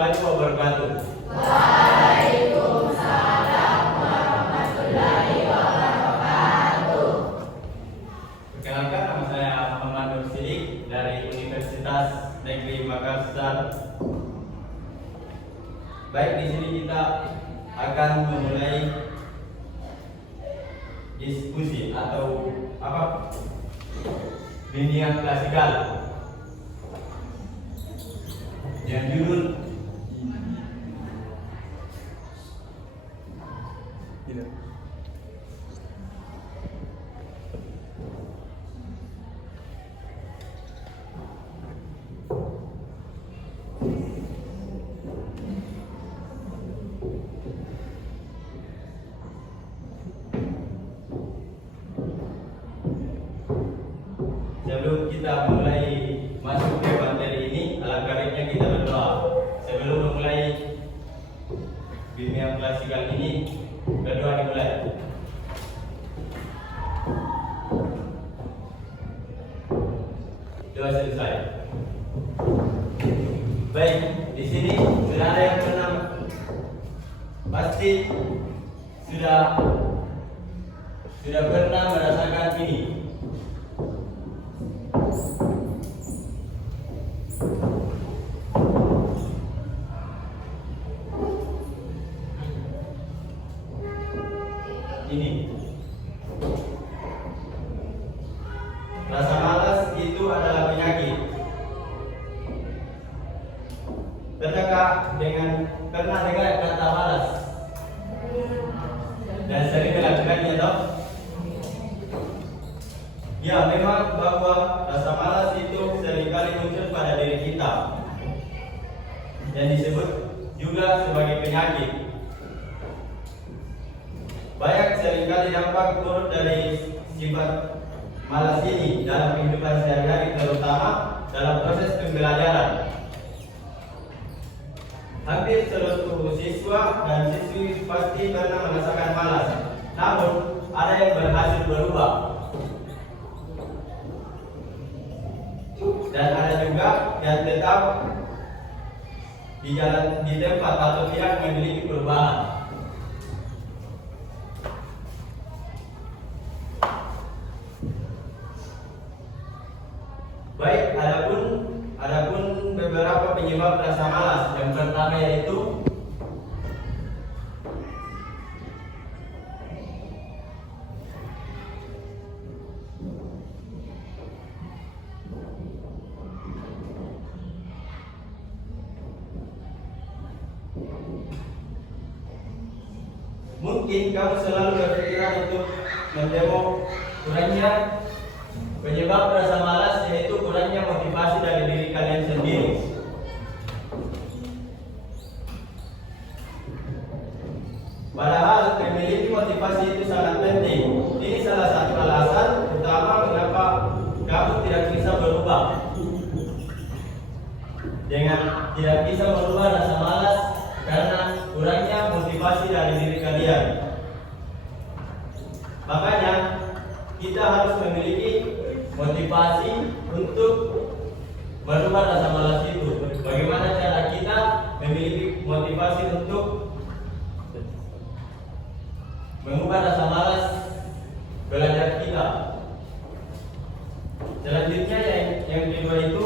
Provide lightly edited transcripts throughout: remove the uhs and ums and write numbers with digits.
warahmatullahi wabarakatuh. Waalaikumsalam warahmatullahi wabarakatuh. Perkenalkan, nama saya Muhammad Nur Sidik dari Universitas Negeri Makassar. Baik, di sini kita akan memulai diskusi atau bimbingan klasikal yang judul Sebelum kita mulai masuk ke materi ini, alangkah baiknya kita berdoa. Sebelum memulai bimbingan klasikal ini, berdoa dimulai. Doa selesai. Baik, di sini sudah ada yang pernah, pasti sudah pernah merasakan ini. Ini rasa malas itu adalah penyakit. Pernah dengar kata malas dan sering melakukannya, toh? Ya, memang bahwa rasa malas itu seringkali muncul pada diri kita dan disebut juga sebagai penyakit. Banyak seringkali dampak turut dari sifat malas ini dalam kehidupan sehari-hari, terutama dalam proses pembelajaran. Hampir seluruh siswa dan siswi pasti pernah merasakan malas, namun ada yang berhasil berubah dan ada juga yang tetap di tempat atau tidak memiliki perubahan. Baik, adapun beberapa penyebab rasa malas. Yang pertama yaitu mungkin kamu selalu berpikiran untuk mendemo kurangnya. Penyebab rasa malas yaitu kurangnya motivasi dari diri kalian sendiri. Padahal memiliki motivasi itu sangat penting. Ini salah satu alasan utama mengapa kamu tidak bisa berubah. Dengan tidak bisa merubah rasa malas karena kurangnya motivasi dari diri kalian. Makanya kita harus memiliki motivasi untuk merubah rasa malas itu. Bagaimana cara kita memiliki motivasi untuk mengubah rasa malas belajar kita? Selanjutnya yang kedua itu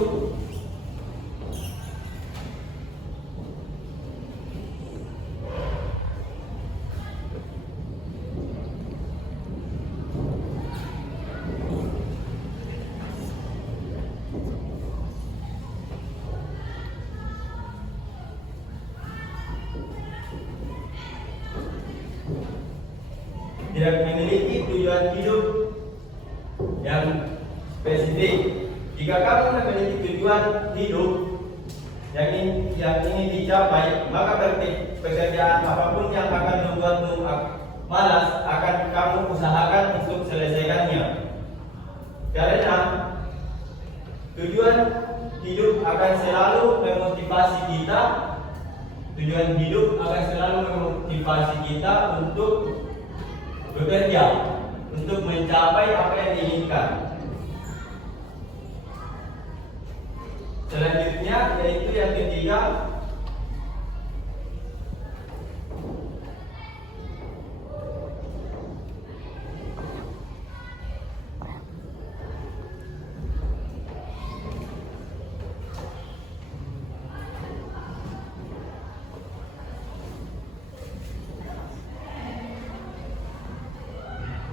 tidak memiliki tujuan hidup yang spesifik. Jika kamu memiliki tujuan hidup yang ingin dicapai, maka pekerjaan apapun yang akan membuatmu malas akan kamu usahakan untuk selesaikannya. Karena tujuan hidup akan selalu memotivasi kita. Tujuan hidup akan selalu memotivasi kita untuk bekerja, untuk mencapai apa yang diinginkan. Selanjutnya yaitu yang ketiga,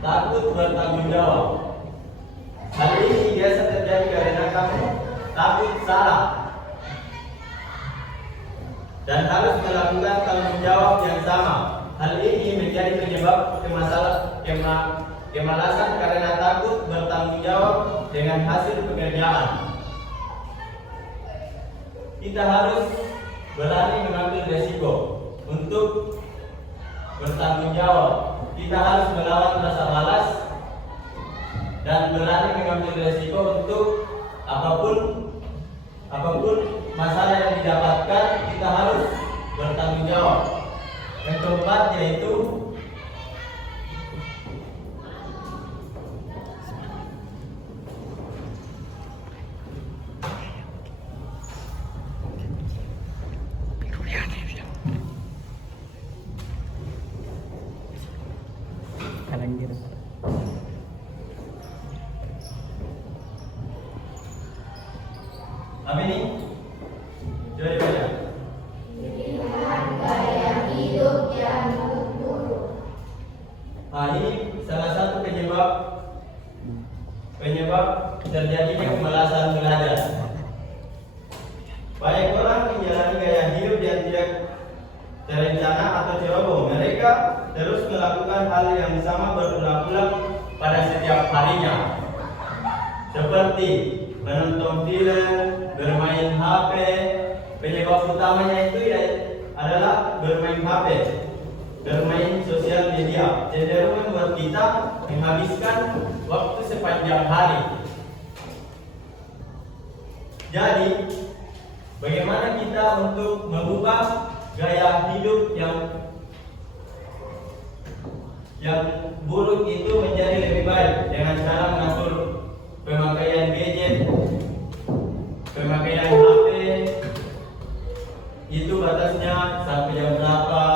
takut bertanggung jawab. Hal ini biasa terjadi karena kamu takut salah dan harus melakukan tanggung jawab yang sama. Hal ini menjadi penyebab kemalasan karena takut bertanggung jawab dengan hasil pekerjaan. Kita harus berani mengambil resiko untuk bertanggung jawab. Kita harus melawan rasa malas dan berani mengambil resiko untuk apapun masalah yang didapatkan. Kita harus bertanggung jawab. Yang keempat yaitu apa ini? Coba dibaca. Pilihan gaya hidup yang buruk. Ini salah satu penyebab terjadinya kemalasan belajar. Banyak orang menjalani gaya hidup yang tidak terencana atau ceroboh. Mereka terus melakukan hal yang sama berulang-ulang pada setiap harinya, seperti menonton film, bermain HP. Penyebab utamanya itu adalah bermain HP, bermain sosial media, cenderung membuat kita menghabiskan waktu sepanjang hari. Jadi, bagaimana kita untuk mengubah gaya hidup yang buruk itu menjadi lebih baik dengan cara mengatur pemakaian gadget, pemakaian HP, itu batasnya sampai jam berapa,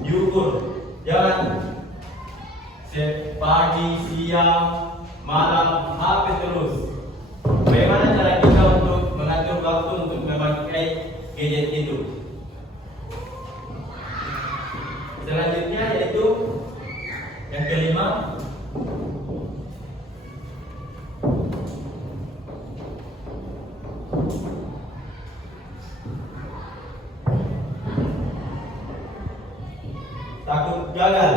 diukur, jangan pagi, siang, malam HP terus. Bagaimana cara kita untuk mengatur waktu untuk memakai gadget itu? Selanjutnya yaitu yang kelima, takut gagal.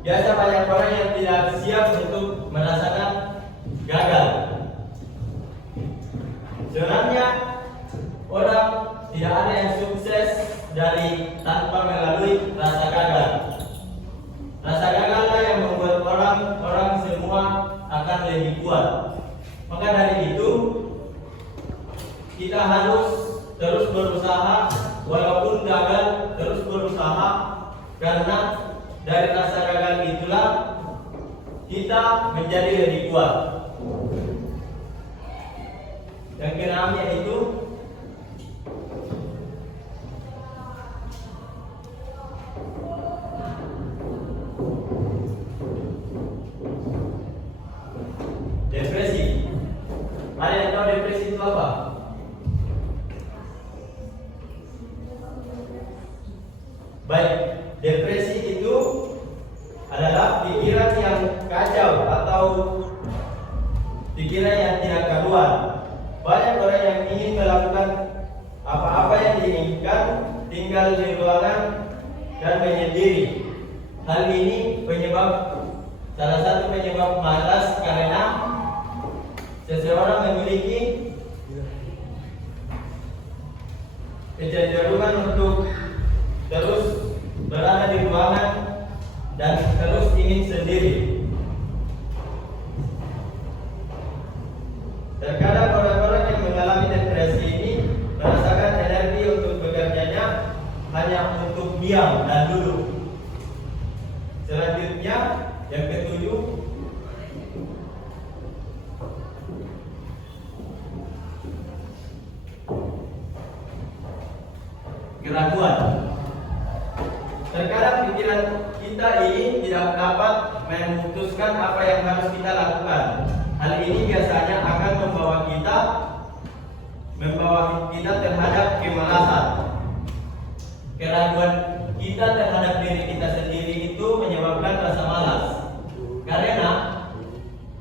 Biasa banyak orang yang tidak siap untuk merasakan gagal. Sebenarnya orang tidak ada yang sukses dari tanpa melalui rasa gagal. Rasa gagallah yang membuat orang semua akan lebih kuat. Maka dari itu kita harus terus berusaha, walaupun gagal terus berusaha, karena dari rasa gagal itulah kita menjadi lebih kuat. Yang keenam yaitu depresi. Ada yang tahu depresi itu apa? Baik, depresi itu adalah pikiran yang kacau atau pikiran yang tidak karuan. Banyak orang yang ingin melakukan apa-apa yang diinginkan, tinggal di ruangan dan menyendiri. Hal ini salah satu penyebab malas, karena seseorang memiliki kecenderungan untuk terus berada di ruangan dan terus ingin sendiri. Terkadang orang-orang yang mengalami depresi ini merasakan energi untuk bekerjanya hanya untuk diam dan duduk. Selanjutnya yang ketujuh, keraguan. Terkadang pikiran kita ini tidak dapat memutuskan apa yang harus kita lakukan. Hal ini biasanya akan membawa kita terhadap kemalasan. Keraguan kita terhadap diri kita sendiri itu menyebabkan rasa malas. Karena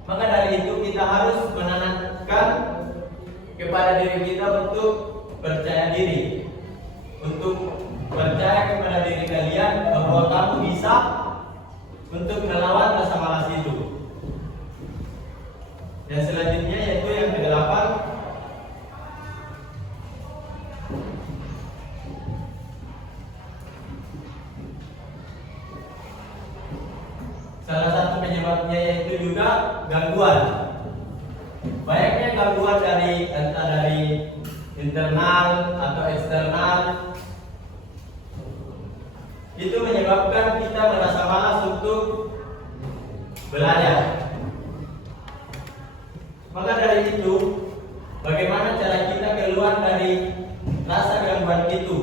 maka dari itu kita harus menanamkan kepada diri kita untuk percaya diri, untuk percaya kepada diri kalian bahwa kamu bisa untuk melawan rasa malas itu. Dan selanjutnya yaitu yang ke-8, salah satu penyebabnya yaitu juga gangguan. Banyaknya gangguan entah dari internal atau eksternal itu menyebabkan kita merasa malas untuk belajar. Maka dari itu, bagaimana cara kita keluar dari rasa gangguan itu?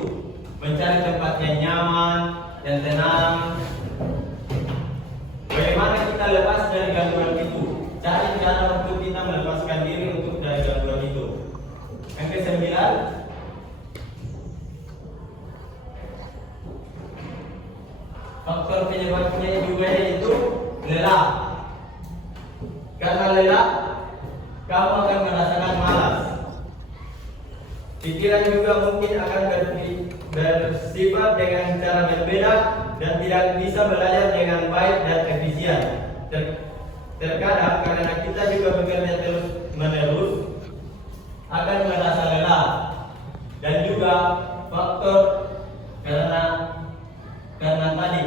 Mencari tempat yang nyaman dan tenang. Bagaimana kita lepas dari gangguan itu? Cari cara untuk kita melepaskan diri untuk dari gangguan itu. Yang ke-9, faktor penyebabnya juga yaitu lelah. Karena lelah, kamu akan merasakan malas. Pikiran juga mungkin akan bersifat dengan cara berbeda dan tidak bisa belajar dengan baik dan efisien. Terkadang karena kita juga bekerja terus menerus akan merasa lelah, dan juga faktor karena tadi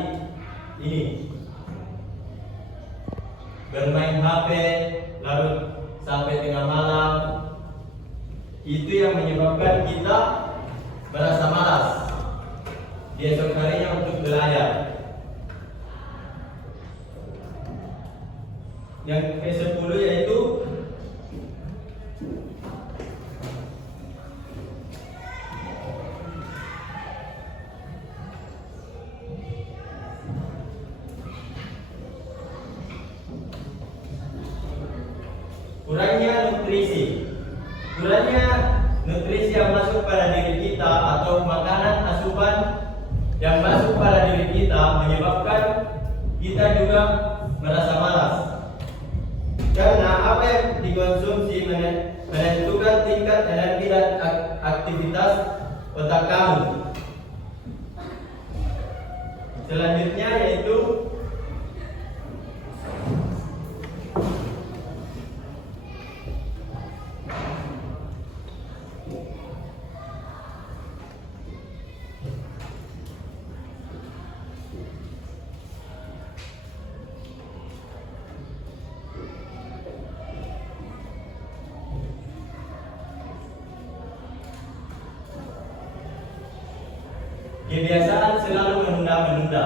ini bermain HP lalu sampai tengah malam itu yang menyebabkan kita merasa malas di esok harinya untuk belajar. Yang ke-10 yaitu kurangnya nutrisi. Kurangnya nutrisi yang masuk pada diri kita atau makanan asupan yang masuk pada diri kita menyebabkan kita juga merasa malas. Karena apa yang dikonsumsi menentukan tingkat energi dan aktivitas otak kamu. Selanjutnya yaitu kebiasaan selalu menunda-menunda.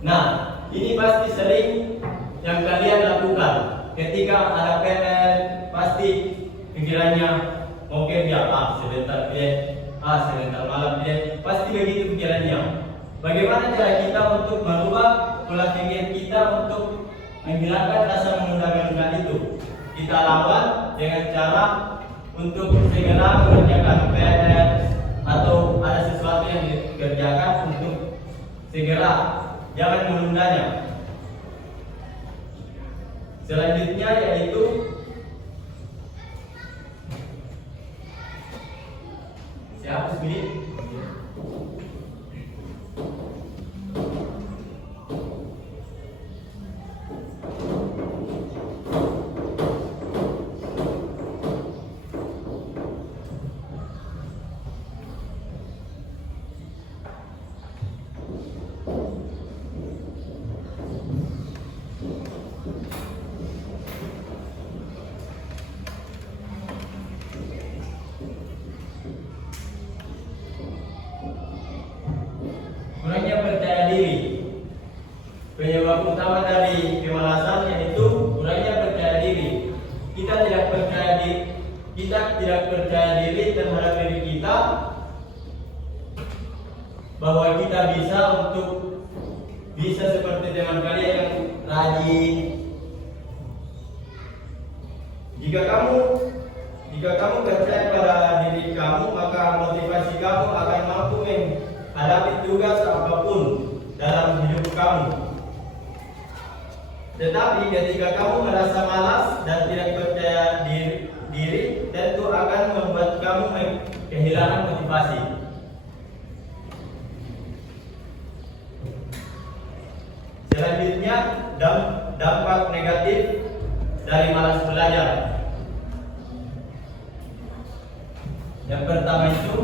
Nah, ini pasti sering yang kalian lakukan. Ketika ada PR, pasti pikirannya mau kerja, sebentar sebentar malam pasti begitu pikirannya. Bagaimana cara kita untuk merubah pola pikir kita untuk menghilangkan rasa menunda-menunda itu? Kita lawan dengan cara untuk segera mengerjakan PR atau ada sesuatu yang dikerjakan untuk segera, jangan menundanya. Selanjutnya yaitu siapa sendiri? Kurangnya percaya diri. Penyebab utama dari kemalasan yaitu kurangnya percaya diri. Kita tidak percaya diri terhadap diri kita bahwa kita bisa seperti teman kalian yang rajin. Jika kamu percaya pada diri kamu, maka motivasi kamu akan mampu hadapi tugas apapun dalam hidup kamu. Tetapi ketika kamu merasa malas dan tidak percaya diri, tentu akan membuat kamu kehilangan motivasi. Selanjutnya, dampak negatif dari malas belajar. Yang pertama itu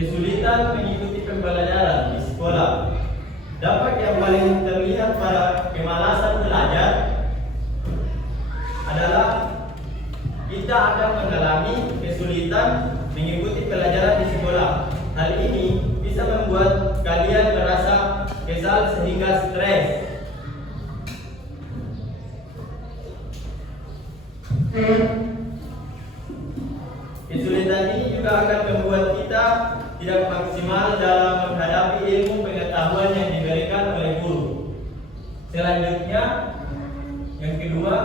kesulitan mengikuti pembelajaran di sekolah. Dampak yang paling terlihat pada kemalasan belajar adalah kita akan mengalami kesulitan mengikuti pelajaran di sekolah. Hal ini bisa membuat kalian merasa kesal sehingga stres. Kesulitan ini juga akan membuat kita tidak maksimal dalam menghadapi ilmu pengetahuan yang diberikan oleh guru. Selanjutnya, yang kedua,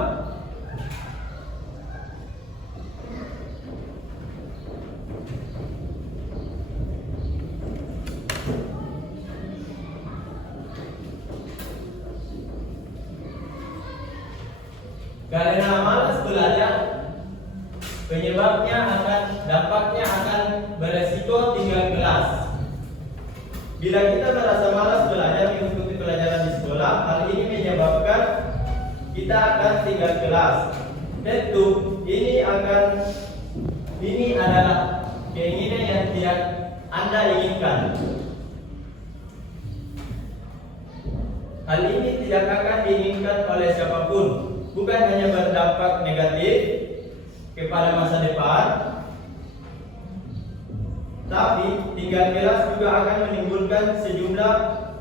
karena malas belajar, dampaknya akan beresiko tinggal kelas. Bila kita merasa malas belajar mengikuti pelajaran di sekolah, hal ini menyebabkan kita akan tinggal kelas. Tentu ini adalah keinginan yang tidak Anda inginkan. Hal ini tidak akan diinginkan oleh siapapun, bukan hanya berdampak negatif kepada masa depan, tapi tinggal kelas juga akan menimbulkan sejumlah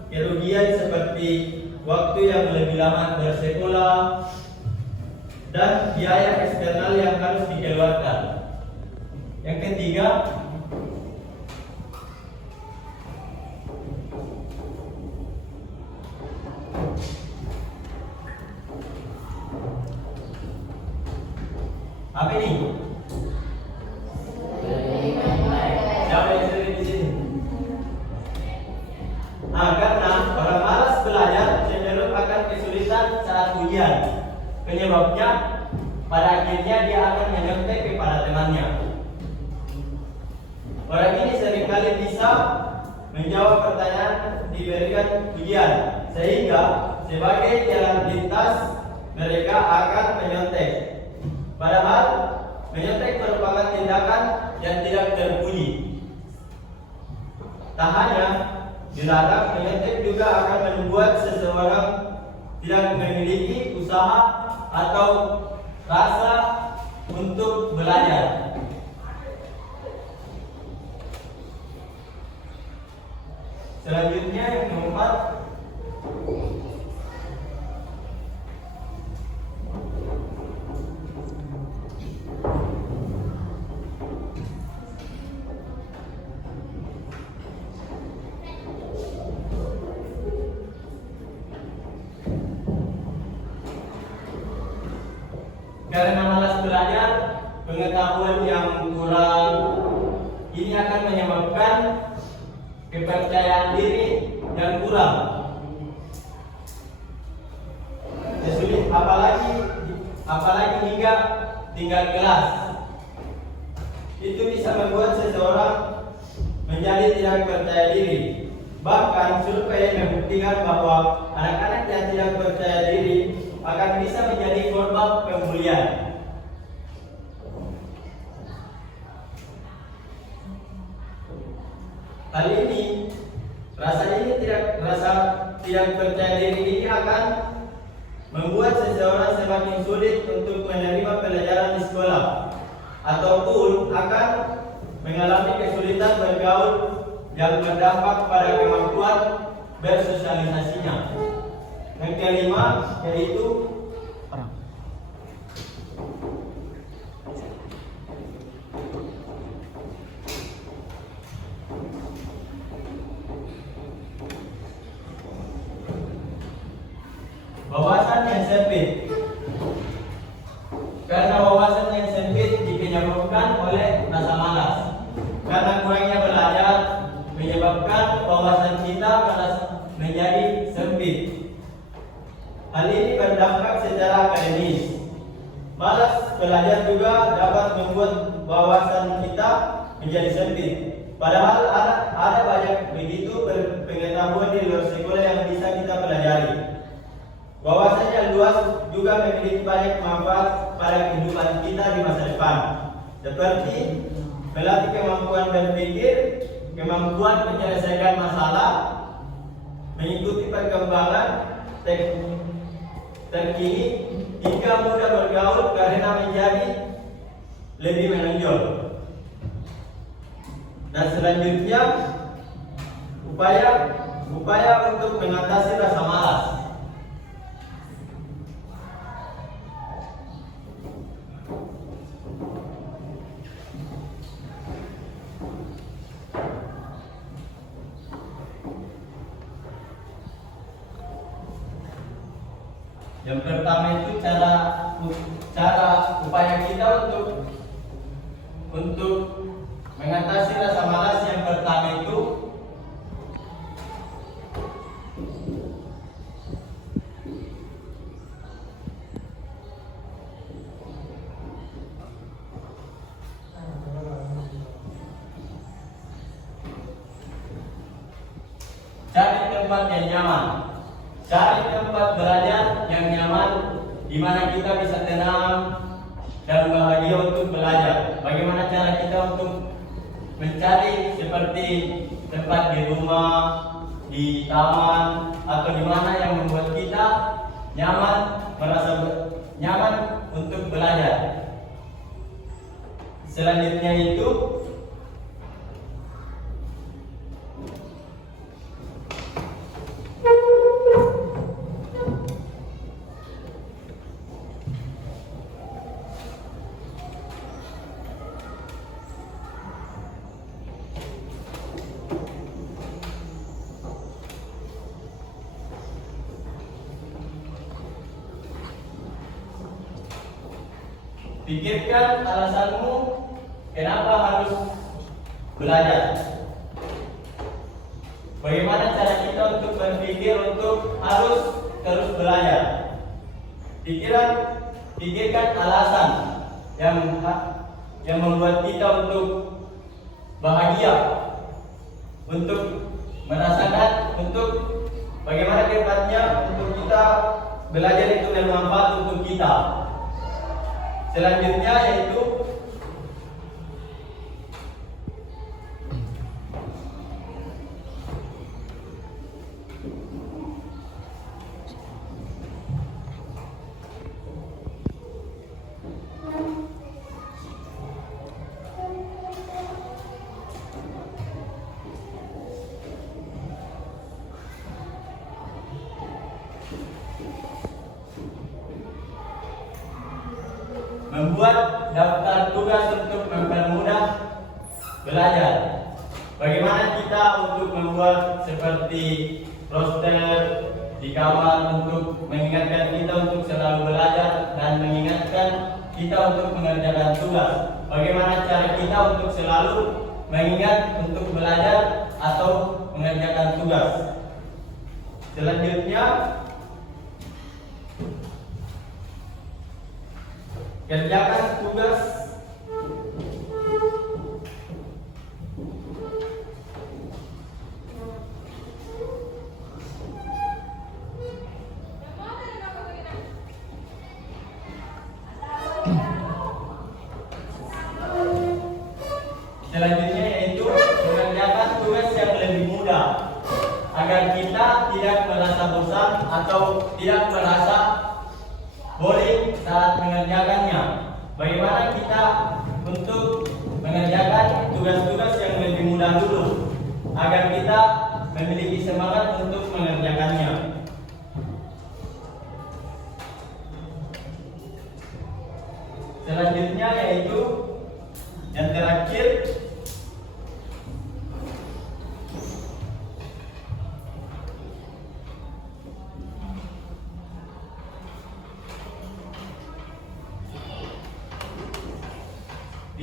kerugian seperti waktu yang lebih lama bersekolah dan biaya eksternal yang harus dikeluarkan. Yang ketiga, apa ini? Siapa yang sering di sini? Karena orang malas belajar cenderung akan kesulitan saat ujian. Penyebabnya, pada akhirnya dia akan menyontek kepada temannya. Orang ini seringkali bisa menjawab pertanyaan diberikan ujian, sehingga sebagai jalan lintas mereka akan menyontek. Padahal menyontek merupakan tindakan yang tidak terpuji. Tak hanya dilarang, menyontek juga akan membuat seseorang tidak memiliki usaha atau rasa untuk belajar. Selanjutnya yang keempat, karena malas belajar, pengetahuan yang kurang ini akan menyebabkan kepercayaan diri yang kurang. Sulit apalagi hingga tinggal kelas. Itu bisa membuat seseorang menjadi tidak percaya diri. Bahkan survei membuktikan bahwa anak-anak yang tidak percaya diri akan bisa menjadi korban pembulian. Hal ini, rasa tidak percaya diri ini akan membuat seseorang semakin sulit untuk menerima pelajaran di sekolah, ataupun akan mengalami kesulitan bergaul yang berdampak pada kemampuan bersosialisasinya. Yang kelima yaitu Wawasan yang sempit. Karena wawasan yang sempit disebabkan oleh rasa malas. Karena kurangnya belajar menyebabkan wawasan kita menjadi sempit. Hal ini berdampak secara akademis. Malas belajar juga dapat membuat wawasan kita menjadi sempit. Padahal ada banyak begitu pengetahuan di luar sekolah yang bisa kita pelajari. Wawasan yang luas juga memiliki banyak manfaat pada kehidupan kita di masa depan, seperti melatih kemampuan berpikir, kemampuan menyelesaikan masalah, mengikuti perkembangan terkini, hingga mudah bergaul karena menjadi lebih menonjol. Dan selanjutnya, upaya untuk mengatasi rasa malas. Yang pertama itu cara upaya kita untuk mengatasi rasa malas. Yang pertama itu cari tempat yang nyaman. Cari tempat belajar yang nyaman, di mana kita bisa tenang dan bahagia untuk belajar. Bagaimana cara kita untuk mencari seperti tempat di rumah, di taman, atau di mana yang membuat kita nyaman, merasa nyaman untuk belajar. Selanjutnya itu pikirkan alasanmu kenapa harus belajar. Bagaimana cara kita untuk berpikir untuk harus terus belajar. Pikirkan alasan yang membuat kita untuk bahagia, untuk merasakan, untuk bagaimana kedepannya untuk kita belajar itu bermanfaat untuk kita. Selanjutnya yaitu membuat daftar tugas untuk mempermudah belajar. Bagaimana kita untuk membuat seperti roster di kamar untuk mengingatkan kita untuk selalu belajar dan mengingatkan kita untuk mengerjakan tugas. Bagaimana cara kita untuk selalu mengingat untuk belajar atau mengerjakan tugas. Selanjutnya kerjakan tugas selanjutnya yaitu mengerjakan tugas yang lebih mudah agar kita tidak merasa bosan atau tidak merasa boring saat mengerjakannya. Bagaimana kita untuk mengerjakan tugas-tugas yang lebih mudah dulu agar kita memiliki semangat untuk mengerjakannya. Selanjutnya yaitu yang terakhir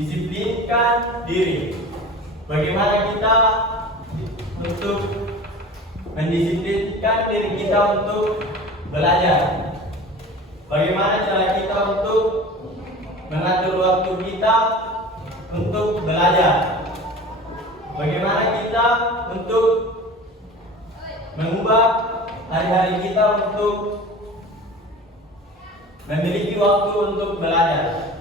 Disiplinkan diri. Bagaimana kita untuk mendisiplinkan diri kita untuk belajar? Bagaimana cara kita untuk mengatur waktu kita untuk belajar? Bagaimana kita untuk mengubah hari-hari kita untuk memiliki waktu untuk belajar?